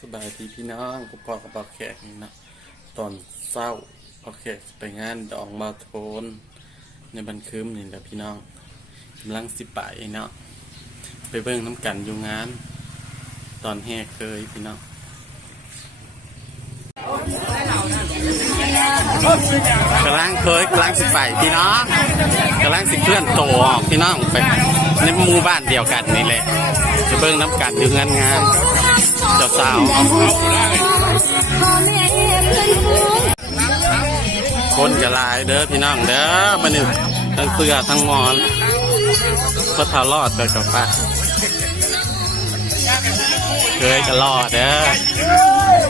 สบายดีพี่น้องกูปอกับปอแขกนี่นะตอนเศร้าปอแขกไปงานดองมาโทน ในบันคืมนี่แหละพี่น้องกำลังสิไปเนาะไปเบิ่งน้ำกันอยู่งาน ตอนแห่เคยพี่น้องกำลังเคยกำลังสิไปพี่น้องกำลังสิเคลื่อนโตออกพี่น้องไปในหมู่บ้านเดียวกันนี่แหละจะเบิ่งน้ำกันอยู่งานงาน เจ้าสาวคนจะลายเด้อพี่น้องเด้อมันนี่ทั้งเสื้อทั้งมอนก็ทารอดไปกับป้าเคยก็รอดเด้อ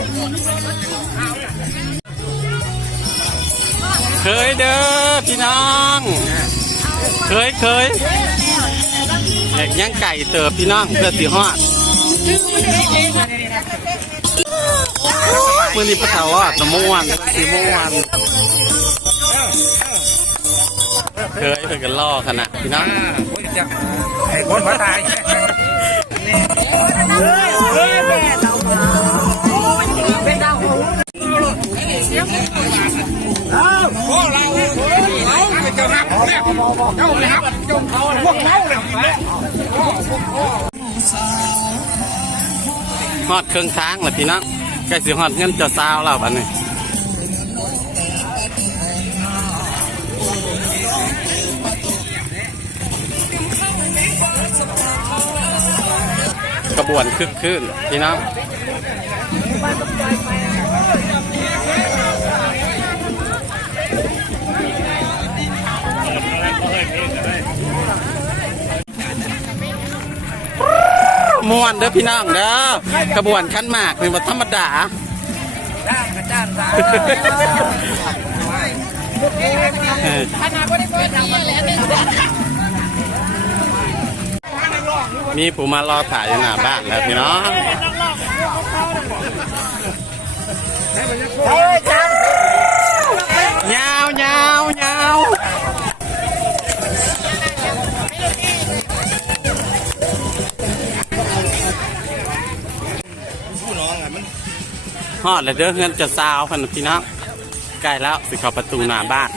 เคยเด้อพี่น้องเคยเคยเด็กย่างไก่เติบพี่น้องเพื่อสีฮอด มื่อนี้พระเทารอดน้ำม่วนสีม่วนเคยไปกันล่อขนาดพี่น้องไอ้คนหัวตาย ฮอดเครื่องทางแหละพี่น้องใกล้สิฮอดเงินจะซาวแล้วบัดนี้กระบวนคึกคืนพี่น้อง ม่วนเด้อพี่น้องเด้อกระบวนขั้นหมากเป็นธรรมดาจ้างกับจ้างสาวเออมีผู้มารอถ่ายอยู่หน้าบ้านแล้วพี่น้อง ฮอดแล้วเด้อเงินจะซาวพันพี่น้องใกล้แล้วสิเข้าประตูหน้าบ้าน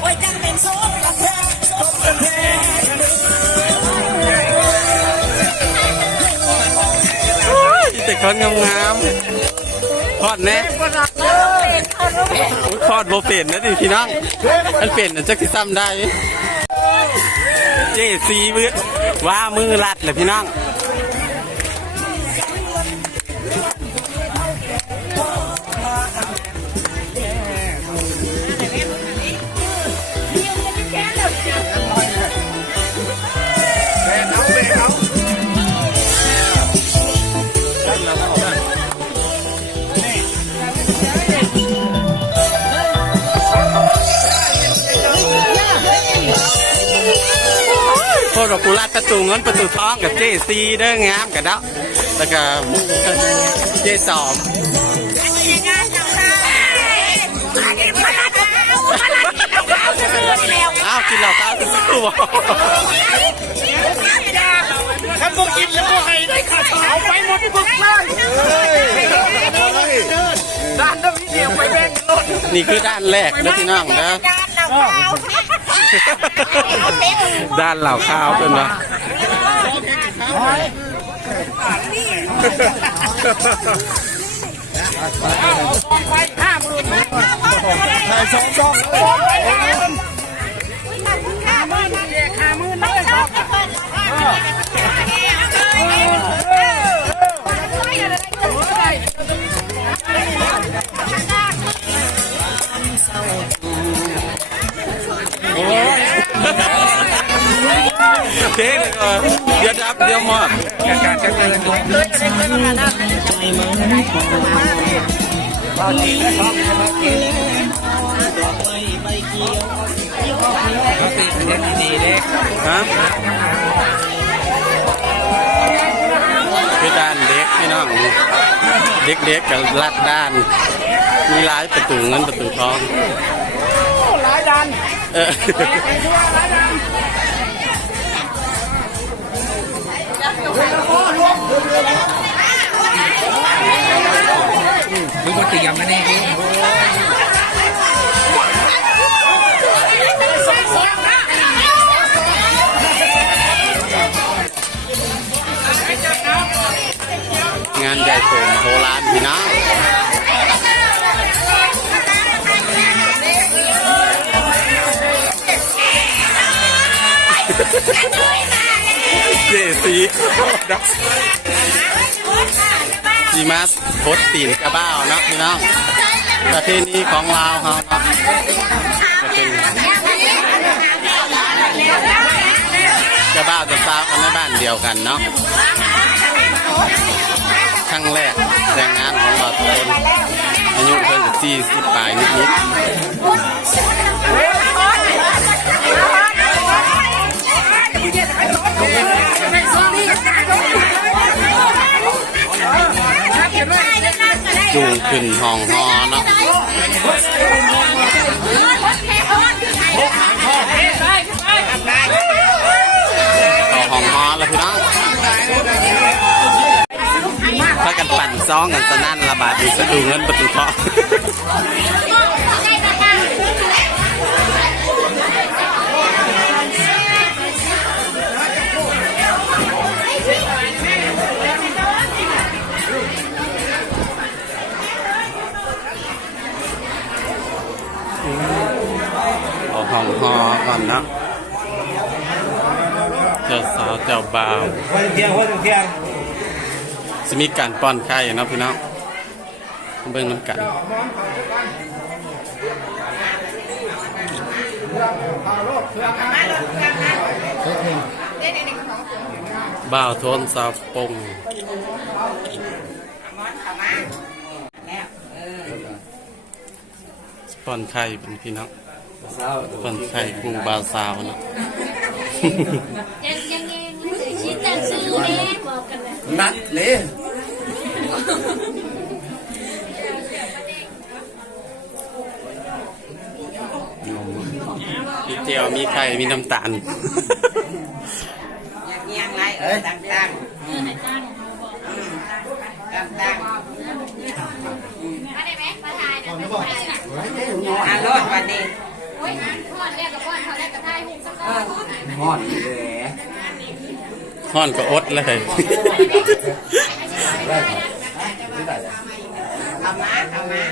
โอ้ยจังเป็นโซ่กับแพงโซ่กับแพงแต่คนงามๆ ทอดแน่อุ๊ยทอดโบเปลี่ยนนะดิพี่น้องมันเปลี่ยนนะจักสิซ้ำได้ เจซีมือว่ามือรัดเลยพี่น้อง โคตรกูรัดประตูเงินประตูทองกับเจซีเด้องามกันเนาะแล้วก็เจสอมงานจังเลยมาดิมาลัดเหล้าข้าวซื้อนี่แล้วอ้าวกินเหล้าขาวถึงตัวฉันต้องกินแล้วพวกให้ได้ขาวเอาไปหมดทุกบ้านด้านน้ำเดียวไปแบ่งนี่คือด้านแรกนะพี่น้องนะ ด้านเหล่าข้าวเป็นวะถ่ายสองช่องข้ามือแยกข้ามือน้อยชอบเจ๊เลย เดี๋ยวดับเดี๋ยวมารการจัดการตัวเราตีและท้องใช่ไหมตีเราตีเป็นดีๆเล็กด้านเด็กพี่น้องเด็กๆกับลัดด้าน มีหลายประตูเงินประตูทองหลายดันเออ ไอ้ทั่วหลายดันมึงก็เตรียมมาแน่ดิงานใหญ่โตมโหฬารพี่น้อง เจสีจีมาสโคตตีนกระบ้าวเนาะพี่น้องประเพณีของลาวเขาเนาะจะเป็นกระบ้าวจะสาวกันในบ้านเดียวกันเนาะครั้งแรกแต่งงานของเราทุกคนอายุเพิ่งจะสี่สิบปลายนิดๆ จูงขึ้นห้องฮอเนาะต่อห้องฮอแล้วพี่น้องถ้ากันปั่นซ้องกันสนั่นระบาดอีสะดูเงินประตูทองเคา ห้องฮอก่อนเนาะเจ้าสาวเจ้าบ่าวหัวเทียงหัวเทียงจะมีการป้อนไข่เนาะพี่น้องเบิ่งน้ำกันบ่าวโทนสาวปงป้อนไข่เป็นพี่น้อง ป้อนไข่กรุงบ่าวสาวเนาะยังยังไงชี้แต่ชื่อเล่บอกกันเลยนัดเลยมีเจียวมีไข่มีน้ำตาล เงียงไรเออตั้งตั้ง เออไหนตั้งเขาบอก ตั้งตั้ง มาได้ไหมมาถ่ายนะไม่ถ่ายนะ อารมณ์วันนี้ โอ้ยทอดแรกกับก้อนเขาแรกกับถ่ายหุ่นสักก้อน ฮอดเลย ห่อนก็อดเลยเอามาเอามา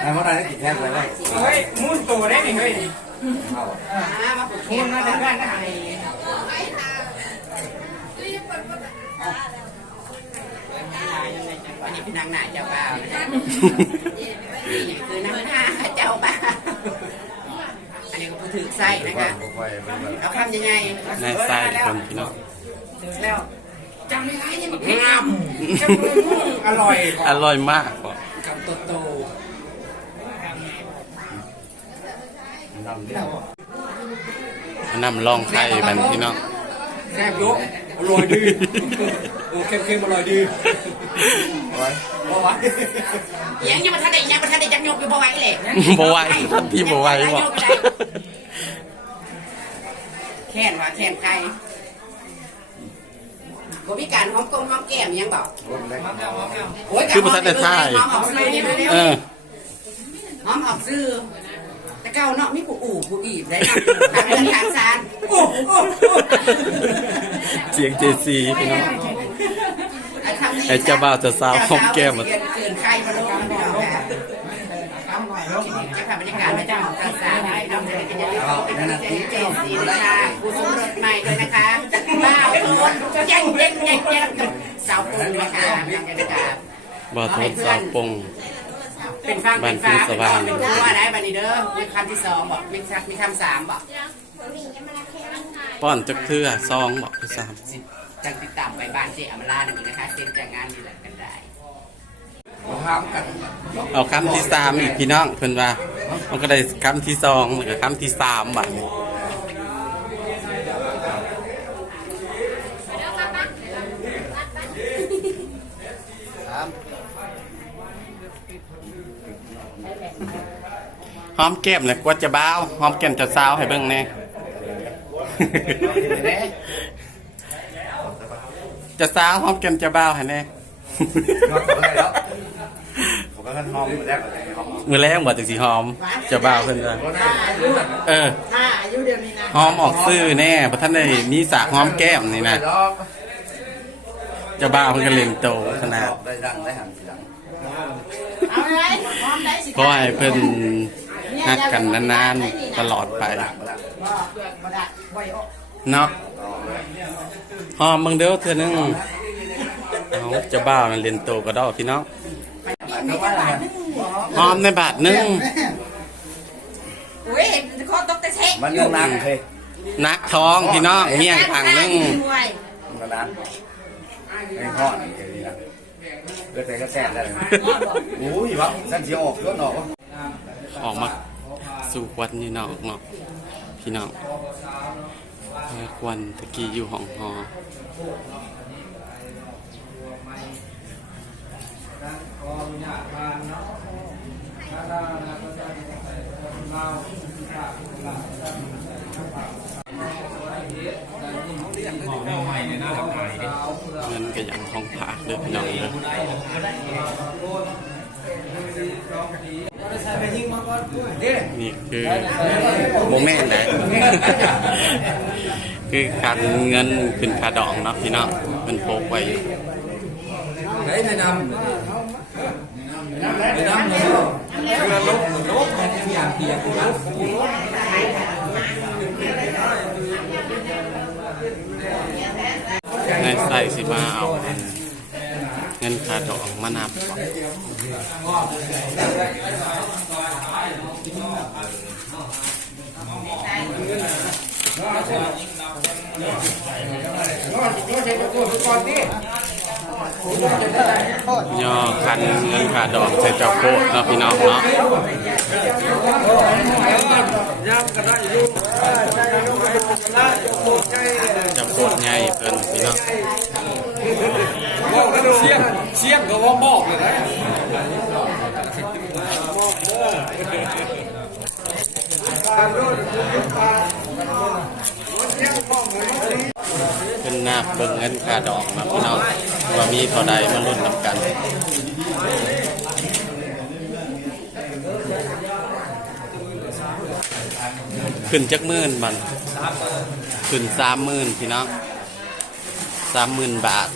ไอ้พวกนั้นกินแค่ไหนวะเฮ้ยมุ่นตัวได้นี่เฮ้ยมามาปุกมุ่นมาจากบ้านได้วันนี้เป็นนางหน้าเจ้าบ่าวนะนี่คือนางหน้าเจ้าบ่าวอันนี้ก็ผู้ถือไส้นะคะเอาคำยังไงในไส้คนพี่น้อง ถือแล้วจำไม่ได้ยังแบบงามอร่อยอร่อยมากกว่าคำโตโตน้ำลองไข่บันพี่น้องแซ่บยกอร่อยดีโอ้เค็มๆอร่อยดีเอาไว้เอาไว้ยังยังมาทันได้ยังมาทันได้จังยกอยู่บ่ไหวเลยบไหวท่านพี่บไหวบอกแค่นว่าแค่นไก่ บ่มีการหอมกงหอมแก้มยังบอกโอ้ยคือประทัดในท่ายหอมออกซื้อนี่เร็วเออหอมออกซื้อแต่เก้าเนาะมีผู้อู่ผู้อีบได้นะทางเดินทางซานโอ้โอ้เสียงเจซีพี่น้องไอ้คำนี้ไอ้เจ้าบ่าวเจ้าสาวหอมแก้มเกินเกินใครมาลงไม่เอาค่ะจะผ่านบรรยากาศมาจากทางซานให้น้ำเลยกันจะเรียกว่าเป็นเจนเจนสีนะคะผู้สมรสใหม่ด้วยนะคะบ้าวโค นเย็นเย็นเย็นเย็นสาวปูนะคะบรรยากาศบ่าวโทสาวปงเป็นฟังเป็นฟ้าบ้านที่สเป็นว่างเป็นตัวได้บันนี้เด้อมีคำที่สองบอกมีคำมีคำสามบอกป้อนจักเทื่อซองบอกพี่สามจังติดตามไปบ้านเจอมราหนึ่งนะคะเซ็นแต่งงานนี่แหละกันได้เอาคำที่สามอีกพี่น้องเพิ่นว่ามันก็ได้คำที่สองแล้วก็คำที่สามบัดนี้ หอมแก้มเลยกว่าจะบ้าวหอมแก้มจะสาวให้เบิ่งแน่ จะสาวหอมแก้มจะบ้าวให้แน่มาขอได้แล้วผมก็หอมแรกก่อนหอมมือแรงบ่ถึงสิหอม จะบ้าวเพิ่นว่าก็ได้เลือดเออ ถ้าอายุเดือนนี้นะหอมออกซื่อแน่เพราะท่านได้มีสากหอมแก้มนี่นะจะบ้าวเพิ่นก็เล่นโตขนาดได้ดังได้หันทีหลังเอาไว้พร้อมได้สิเพราะให้เพิ่น ฮักกันนานๆตลอดไปบ่เปลือกบ่ได้บ่อยอกเนาะหอมเบิ่งเด้อเทื่อนึงเอาจะบ้าวนั่นเล่นโตก็ดอกพี่น้องมีจังหวะนึงหอมในบาทหนึงอุ้ยขอตกแต่เช็คมันยังนักเลยนักท้องพี่น้องเมี่ยงผังหนึงมันก็นั้นไม่ห่อนเลยนี่นะเลือดแต่ก็แซ่บได้เลยโอ้ยวะสั้นเสียออกก็หนอกออกมา สู่ควันนี่นอกเนาะพี่น้องควันตะกี้อยู่ห้องหอเงินก็ยังห้องผากเด้อพี่น้องเด้อ นี่ คือโมเมนต์เลยคือการเงินเป็นคาดองเนาะพี่น้องมันโพกไว้อยู่ไหนแนะนำแนนำเลยเรือลบลบอย่างเดียวในใส่สิมาเอาเงินคาดองมานับ ย่อคันเงินค่าดอกใส่จ้าโคตรเนาะพี่น้องเนาะจะโคตรใหญ่เพิ่นพี่น้องเสียงเสียงก็ว่าบอกเลยนะ ขึ้นหน้าเบิ่งเงินค่าดอกมาพี่น้องว่ามีเท่าใดมาลุ้นนำกันขึ้นจักหมื่นมันขึ้นสามหมื่นพี่น้องสามหมื่นบาท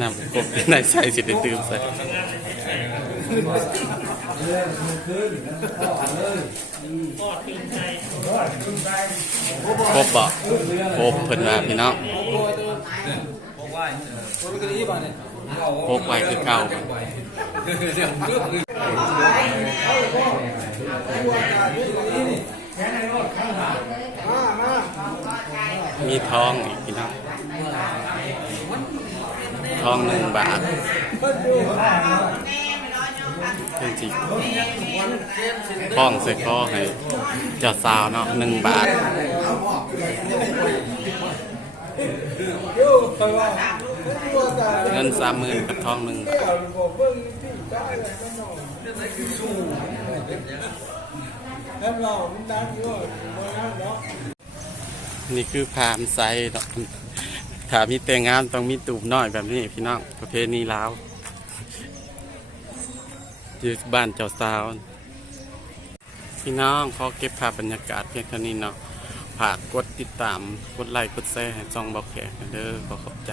น้ำกบในใส่สิได้ตื่มใส่ครบบ่ครบเพิ่นว่าพี่น้องครบไว้คือเก่ามีทองอีกพี่น้อง ทองหนึ่งบาทเป็นสิคล้องใส่คอให้เจ้าสาวเนาะหนึ่งบาทเงินสามหมื่นกับทองหนึ่งบาทนี่คือพามไซเนาะ ถ้ามีแต่งงานต้องมีตูบน้อยแบบนี้พี่น้องประเพณีลาวอยู่บ้านเจ้าสาว พี่น้องขอเก็บภาพบรรยากาศเพียงเท่านี้เนาะฝากกดติดตามกดไลค์กดแชร์ให้ช่องบอกแขกเด้อขอขอบใจ